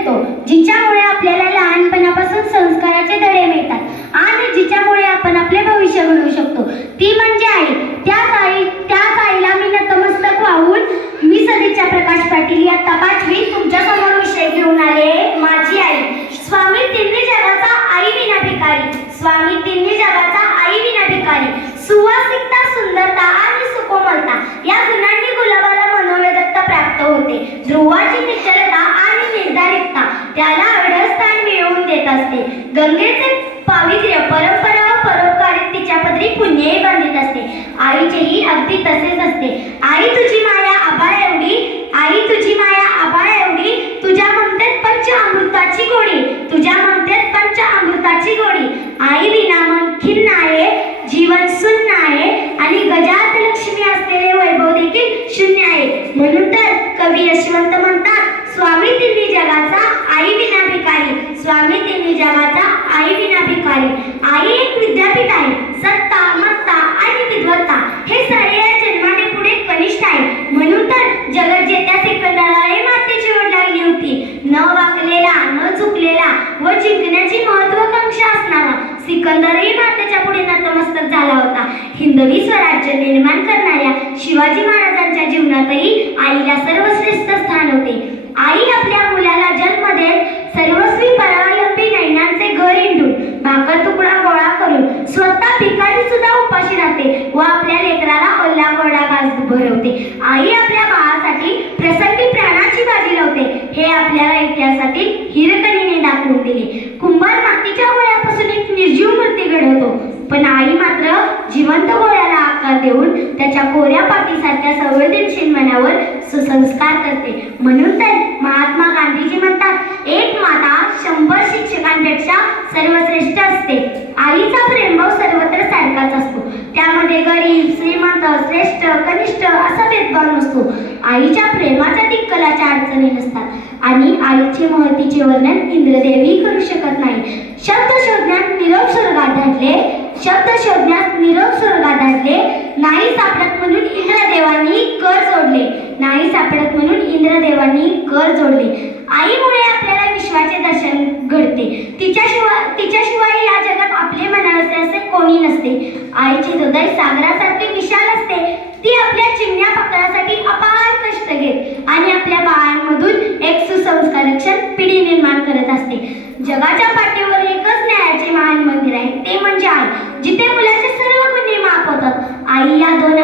येतो जिच्यामुळे आपल्याला लहानपणापासून संस्काराचे धडे मिळतात. आणि जिच्यामुळे आपण आपले भविष्य घडवू शकतो ती म्हणजे आई त्याच आई त्याच आईला मी नतमस्तक वाहून मी सदिच्छा प्रकाश पाटील इयत्ता पाचवी तुमच्यासमोर विषय घेऊन आले माझी आई स्वामी तिन्ही जगाचा आई विना भिकारी स्वामी तिन्ही जगाचा आई विना भिकारी सुवासिकता सुंदरता आणि सुकोमलता या गुणांनी गुलाबाला मनोवेदत्ता प्राप्त होते ध्रुवाची निश्चलता आणि त्याला अडस्थान मिळवून देत असते. गंगेचे पावित्र्य परंपरा व परोपकारित तिच्या पदरी पुण्यही बांधित असते. आईचेही अगदी तसेच असते. आई तुझी माया आबाळ एवढी. आई तुझी माया आबाळ एवढी. तुझ्या ममतेत पंच अमृताची गोडी. तुझ्या ममतेत पंच अमृताची गोडी. आई विना मन खिन्न आहे जीवन शून्य आहे आणि गजात लक्ष्मी असलेले वैभव देखील शून्य आहे. म्हणून तर कवी यशवंत म्हणतात स्वामी तिन्ही जगाचा आई विना भिकारी स्वामी तिन्ही जगाचा आई विना भिकारी आई एक विद्यापीठ आहे सत्ता मत्ता आणि विद्वत्ता हे सारे या जन्माने पुढे कनिष्ठ आहे म्हणून तर जगज्जेत्या सिकंदरालाही मातेची ओढ लागली होती न वाकलेला न चुकलेला व जिंकण्याची महत्वाकांक्षा असणारा सिकंदरही मातेच्या पुढे नतमस्तक झाला होता हिंदवी स्वराज्य निर्माण करणाऱ्या शिवाजी महाराजांच्या जीवनातही आईला सर्वश्रेष्ठ स्थान होते. आई आपल्या मुलाला जन्म देत सर्वस्वी परावलंबी नैनांचे घर हिंडून भाकर तुकडा गोळा करून स्वतः भिकारी सुद्धा उपाशी राहते व आपल्या लेकराला ओला गोडा घास भरवते. आई आपल्या बाळासाठी प्रसंगी प्राणाची बाजी लावते. हे आपल्याला इतिहासातील हिरकणीने दाखवून दिले. कुंभार मातीच्या गोळ्यापासून एक निर्जीव मूर्ती घडवतो. पण आई मात्र जिवंत गोळ्याला देऊन त्याच्या कोऱ्या पाठीसारख्या संवेदनशील मनावर सुसंस्कार करते. म्हणून तर महात्मा गांधीजी म्हणतात एक माता शंभर शिक्षकांपेक्षा सर्वश्रेष्ठ असते. आईचा प्रेमभाव सर्वत्र सारखाच असतो. त्यामध्ये गरीब श्रीमंत श्रेष्ठ कनिष्ठ असा भेदभाव नसतो. आईच्या प्रेमाच्या दिक्कलाच्या अडचणी नसतात. आणि आईचे महतीचे वर्णन इंद्रदेवी करू शकत नाही. शब्द शोधण्यात निरव स्वर्गात धाडले शब्द शोधण्यात निरोप स्वर्गात धाडले नाही सापडत म्हणून इंद्रदेवांनी कर जोडले. नाही सापडत म्हणून इंद्रदेवांनी कर जोडले. आईमुळे आपल्याला विश्वाचे दर्शन घडते. तिच्याशिवाय तिच्याशिवाय या जगात आपले म्हणावे असे कोणी नसते. आईचे हृदय सागरासारखे विशाल असते. ती आपल्या चिमण्या पकडासाठी अपार कष्ट घेत आणि आपल्या बाळांमधून एक सुसंस्कारक्षण पिढी निर्माण करत असते. जगाच्या पाठीवर एकच न्यायाची महान मंदिर आहे ते म्हणजे आई जिथे मुलाचे सर्व गुन्हे माफ होतात आई या दोन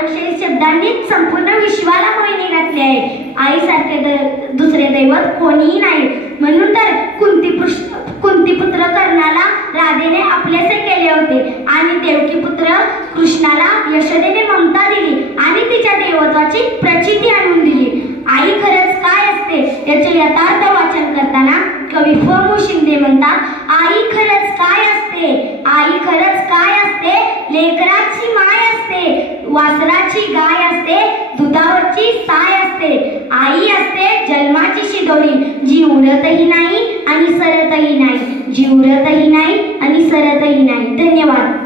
अक्षरी संपूर्ण विश्वाला मोहिनी घातली आहे. आईसारखे द- दुसरे दैवत कोणीही नाही. म्हणून तर कुंती कुंतीपुत्र कर्णाला राधेने आपलेसे केले होते. आणि देवकी पुत्र कृष्णाला यशोदेने ममता दिली आणि तिच्या देवत्वाची प्रचिती आणून दिली. आई खरंच काय असते? याचे यथार्थ वाचन करताना कवी फमू शिंदे म्हणतात आई खरंच काय असते? आई खरंच काय असते? लेकराची माय असते. वासरा दुधाची गाय असते दुधावरची साय असते. आई असते जन्माची शिदोरी. जी उरतही नाही आणि सरतही नाही. जी उरतही नाही आणि सरतही नाही. धन्यवाद.